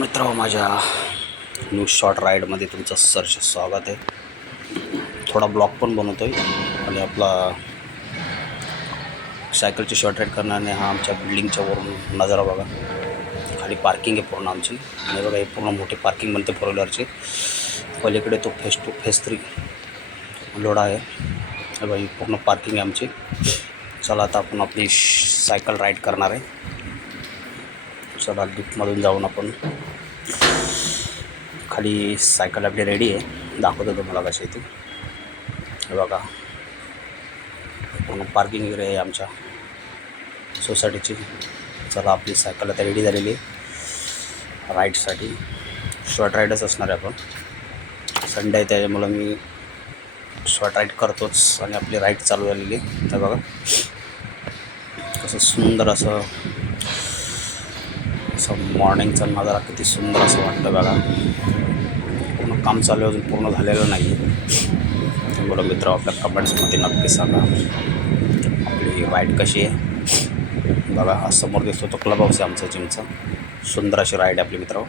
मित्र माझ्या new short राईडमध्ये तुमचं सर्च स्वागत आहे. थोडा ब्लॉग पण बनवतो आहे आणि आपला सायकलची शॉर्ट राईड करण्याने हा आमच्या बिल्डिंगच्या वरून नजारा बघा. खाली पार्किंग आहे पूर्ण आमची. आणि बघा हे पूर्ण मोठी पार्किंग बनते फोर व्हीलरची पलीकडे तो फेस टू फेस थ्री लोडा आहे. बघा ही पूर्ण पार्किंग आहे आमची. चला आता आपण आपली सायकल राईड करणार आहे. चला लिफ्टमधून जाऊन आपण खाली सायकल आपली रेडी आहे. दाखवतो तुम्हाला कशी आहे ती. हे बघा. पूर्ण पार्किंग वगैरे आहे आमच्या. सोसायटीची चला आपली सायकल आता रेडी झालेली आहे. राईडसाठी शॉर्ट राईडच असणार आहे आपण. संडे आहे त्याच्यामुळं मी शॉर्ट राईड करतोच. आणि आपली राईड चालू झालेली तर बघा. कसं सुंदर असं असं मॉर्निंगचा नजारा किती सुंदर असं वाटतं बघा. पूर्ण काम चालू आहे अजून पूर्ण झालेलं नाही आहे बरं मित्र आपल्या कमेंट्समध्ये नक्की सांगा. आपली राईड कशी आहे? बघा समोर दिसतो तो क्लब हाऊस आहे आमचा जिमचा. सुंदर अशी राईड आहे आपली मित्र.